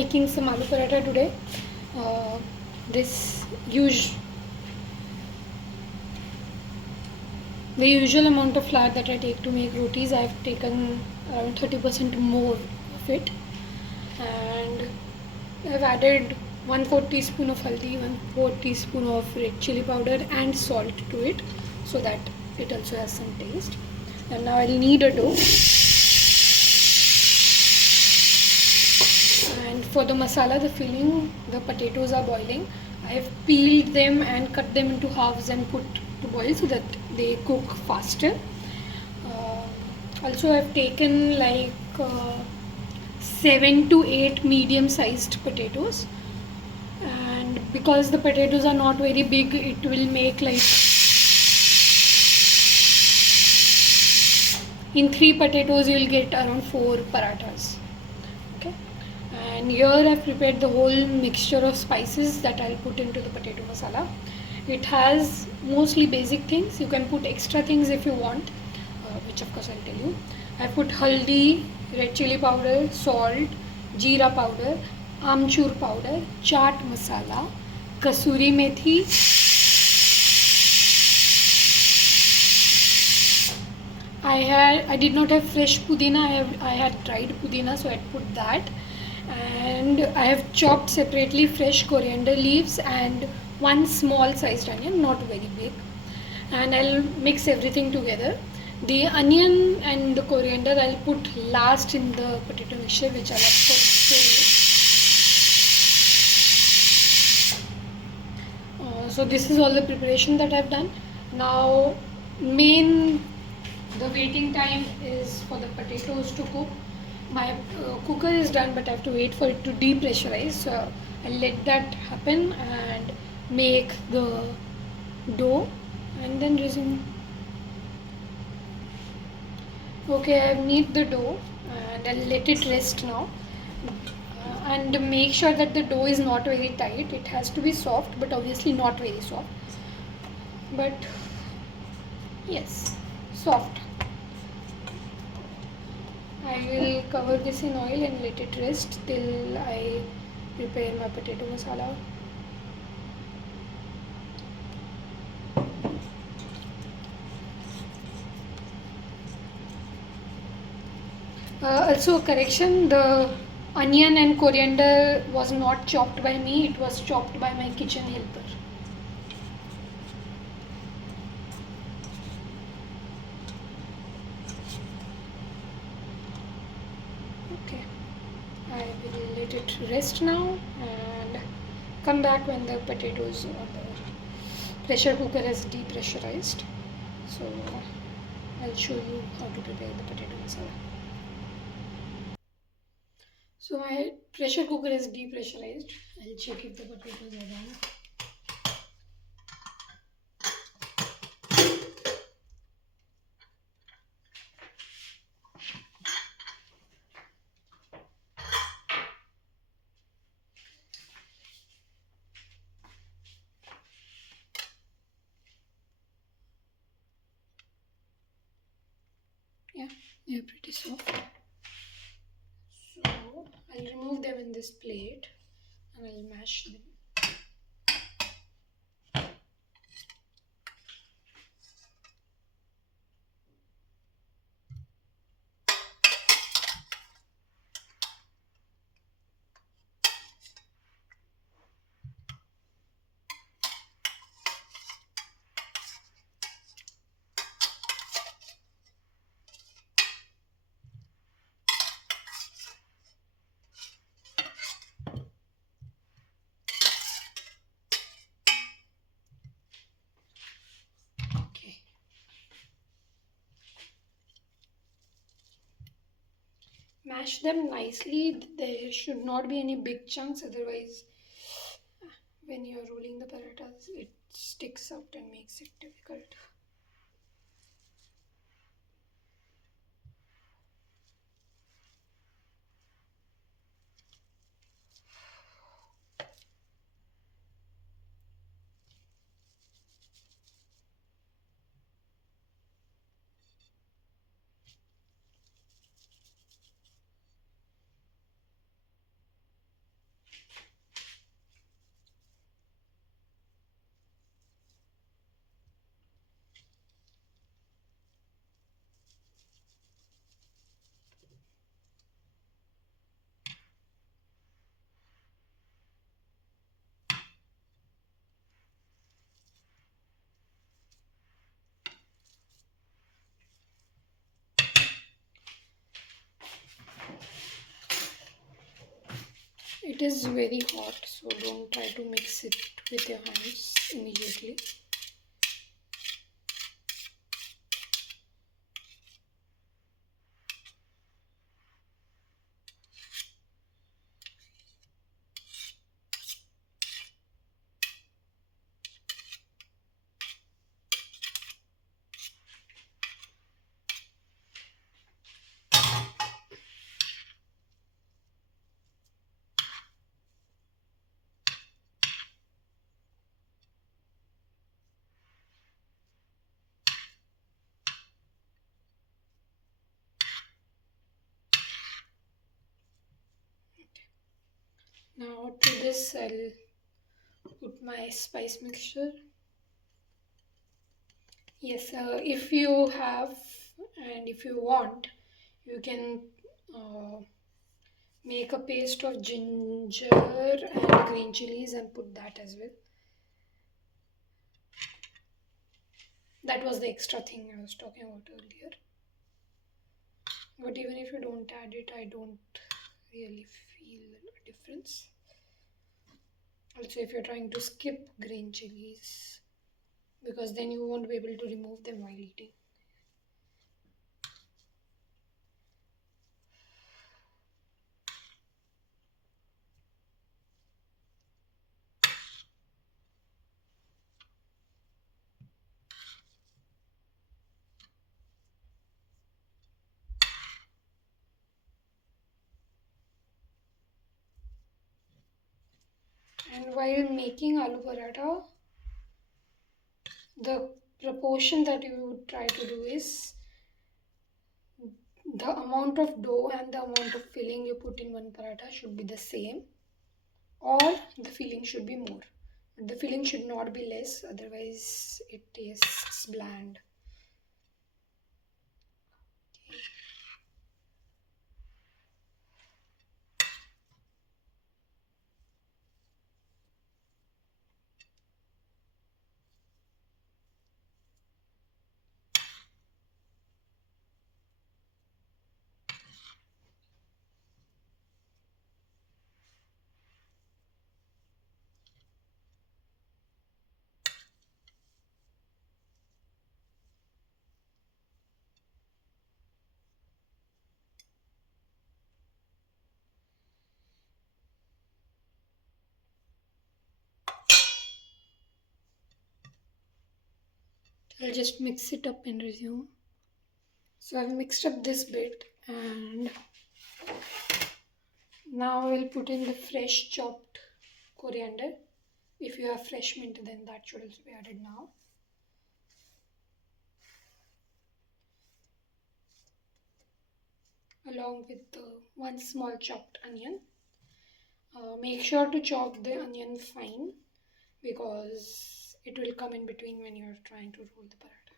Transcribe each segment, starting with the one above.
making some aloo paratha today. This the usual amount of flour that I take to make rotis, I have taken around 30% more of it, and I've added 1/4 teaspoon of haldi, 1/4 teaspoon of red chili powder and salt to it so that it also has some taste. And now I'll knead a dough. And for the masala, the filling, the potatoes are boiling. I have peeled them and cut them into halves and put to boil so that they cook faster. Uh, Also, I've taken like 7 to 8 medium sized potatoes, and because the potatoes are not very big, it will make like in 3 potatoes you will get around 4 parathas. Okay, and here I've prepared the whole mixture of spices that I'll put into the potato masala. It has mostly basic things. You can put extra things if you want, which of course I'll tell you. I put haldi, red chili powder, salt, jeera powder, amchur powder, chaat masala, kasuri methi. I did not have fresh pudina. I had dried pudina, so I put that, and I have chopped separately fresh coriander leaves and one small sized onion, not very big, and I'll mix everything together. The onion and the coriander I'll put last in the potato mixture, which I'll of course store. So this is all the preparation that I've done. Now, main the waiting time is for the potatoes to cook. My cooker is done, but I have to wait for it to depressurize. So I'll let that happen and make the dough and then resume. Okay, I've kneaded the dough and I'll let it rest now. And make sure that the dough is not very tight. It has to be soft, but obviously not very soft. But yes, soft. I will cover this in oil and let it rest till I prepare my potato masala. Also, correction, the onion and coriander was not chopped by me, it was chopped by my kitchen helper. Okay, I will let it rest now and come back when the potatoes or the pressure cooker is depressurized. So I'll show you how to prepare the potato masala. So my pressure cooker is depressurized. I'll check if the potatoes are done. Yeah, they're pretty soft. So I'll remove them in this plate and I'll mash them. Okay. Mash them nicely. There should not be any big chunks, otherwise when you're rolling the parathas it sticks out and makes it difficult. It is very hot, so don't try to mix it with your hands immediately. Now to this I'll put my spice mixture. Yes, if you have and if you want, you can uh, make a paste of ginger and green chilies and put that as well. That was the extra thing I was talking about earlier. But even if you don't add it, I don't really feel a difference. Also, if you're trying to skip green chilies, because then you won't be able to remove them while eating. And while making aloo paratha, the proportion that you would try to do is the amount of dough and the amount of filling you put in one paratha should be the same, or the filling should be more. But the filling should not be less, otherwise it tastes bland. I'll just mix it up and resume. So I've mixed up this bit, and now we'll put in the fresh chopped coriander. If you have fresh mint, then that should also be added now. Along with the one small chopped onion. Make sure to chop the onion fine because it will come in between when you're trying to roll the paratha.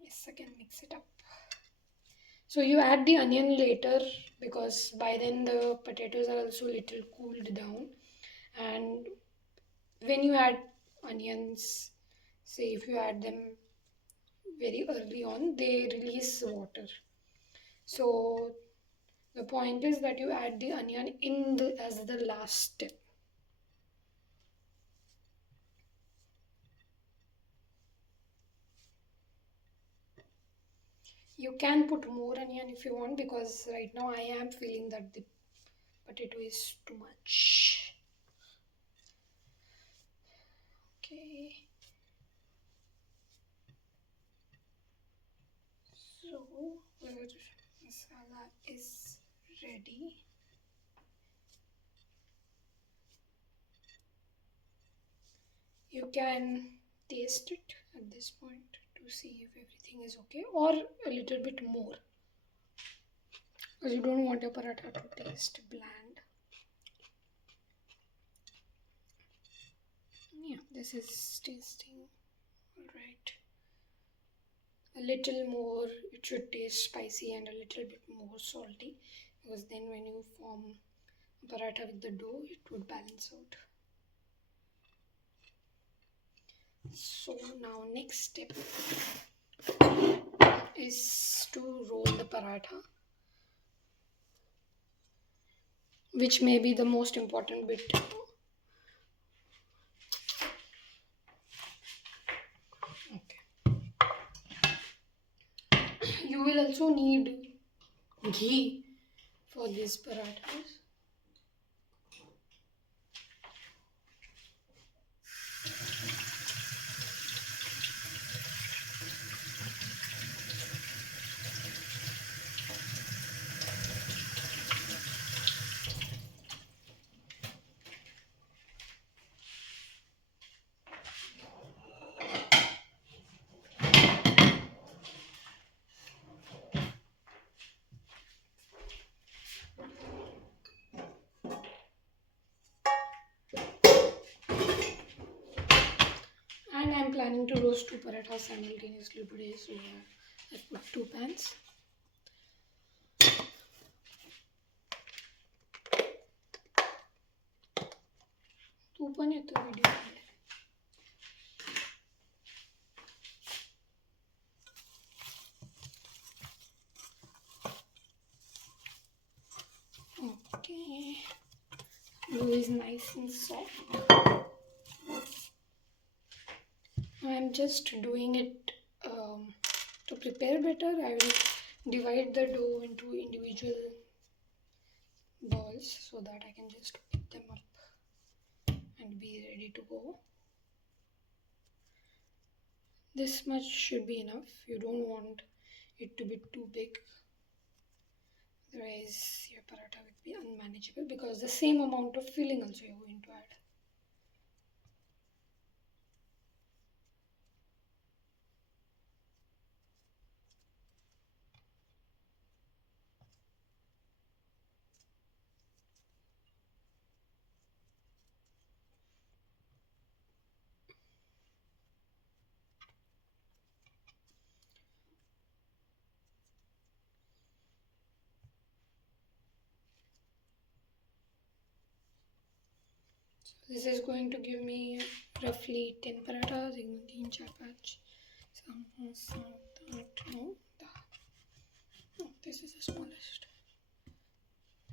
Yes, again mix it up. So you add the onion later because by then the potatoes are also a little cooled down, and when you add onions, say if you add them very early on, they release water. So the point is that you add the onion as the last step. You can put more onion if you want, because right now I am feeling that the potato is too much. Okay. So our masala is ready. You can taste it at this point to see if everything is okay, or a little bit more, because you don't want your paratha to taste bland. Yeah, this is tasting alright. A little more, it should taste spicy and a little bit more salty, because then when you form paratha with the dough, it would balance out. So now next step is to roll the paratha, which may be the most important bit. Okay. You will also need ghee for these parathas. And I'm planning to roast 2 parathas simultaneously today, so I've put 2 pans. तू पण येतो video. Okay, dough is nice and soft. I'm just doing it to prepare better. I will divide the dough into individual balls so that I can just pick them up and be ready to go. This much should be enough. You don't want it to be too big, otherwise your paratha will be unmanageable, because the same amount of filling also you're going to add. This is going to give me roughly 10 parathas, 3, 4, 5, 6, 7, 8, 9. No, this is the smallest.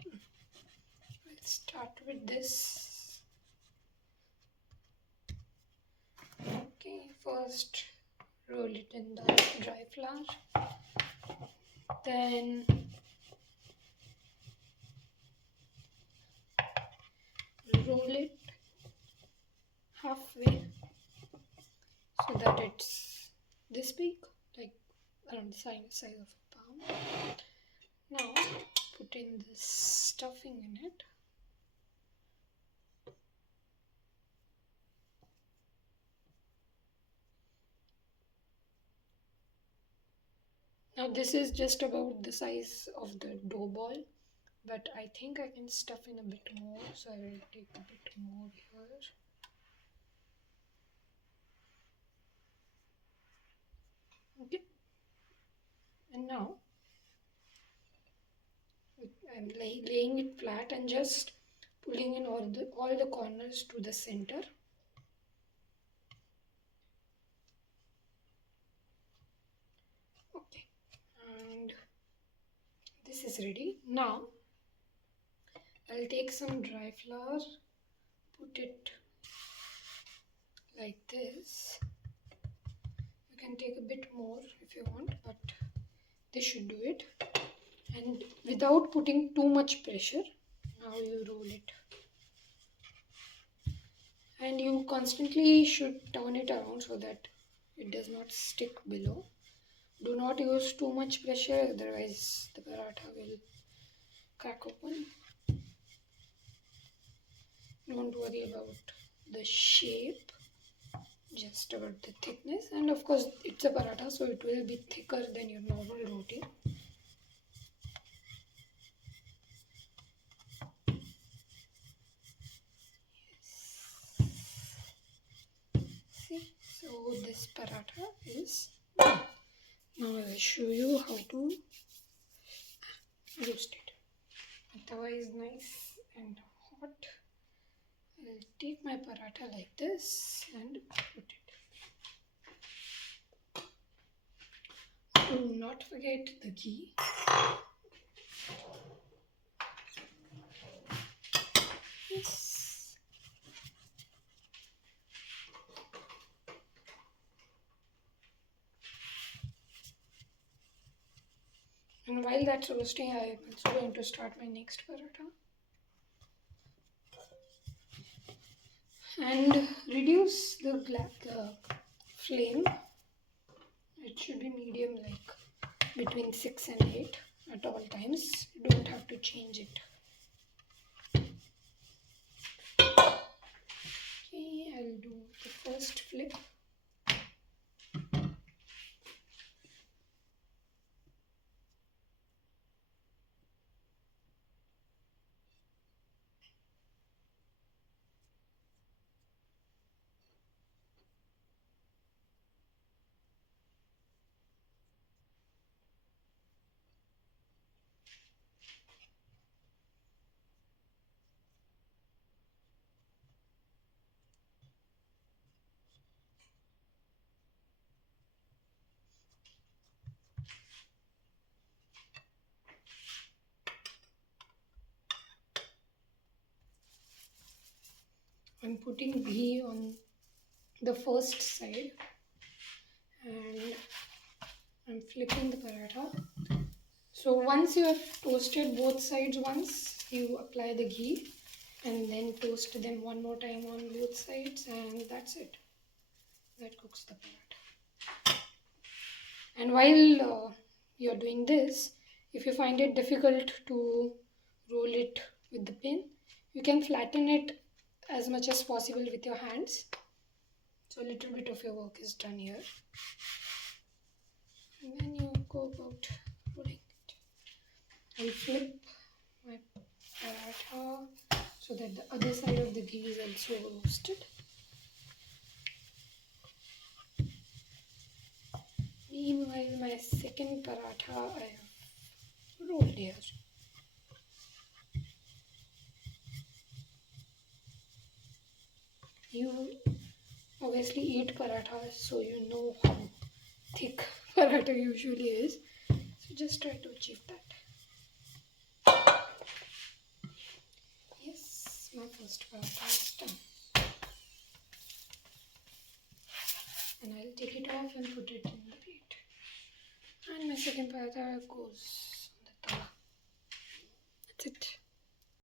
We'll start with this. Okay, first roll it in the dry flour. Then roll it halfway so that it's this big, like around the size of a palm. Now put in this stuffing in it. Now this is just about the size of the dough ball, but I think I can stuff in a bit more, so I will take a bit more here. Okay, and now I'm laying it flat and just pulling in all the corners to the center. Okay, and this is ready. Now I'll take some dry flour, put it like this. You can take a bit more if you want, but this should do it. And without putting too much pressure, now you roll it. And you constantly should turn it around so that it does not stick below. Do not use too much pressure, otherwise the paratha will crack open. Don't worry about the shape, just about the thickness. And of course it's a paratha, so it will be thicker than your normal roti. See, so this paratha is done. Now I will show you how to roast it. The tawa is nice and hot. I'll take my paratha like this and put it. Do not forget the ghee. Yes. And while that's roasting, I'm also going to start my next paratha. And reduce the flame. It should be medium, like between 6 and 8 at all times. You don't have to change it. Okay, I'll do the first flip. I'm putting ghee on the first side and I'm flipping the paratha. So once you have toasted both sides once, you apply the ghee and then toast them one more time on both sides, and that's it. That cooks the paratha. And while you're doing this, if you find it difficult to roll it with the pin, you can flatten it as much as possible with your hands. So a little bit of your work is done here. And then you go about rolling it. I'll flip my paratha so that the other side of the ghee is also roasted. Meanwhile, my second paratha I have rolled here. You obviously eat parathas, so you know how thick paratha usually is. So just try to achieve that. Yes, my first paratha is done. And I'll take it off and put it in the plate. And my second paratha goes on the tawa. That's it.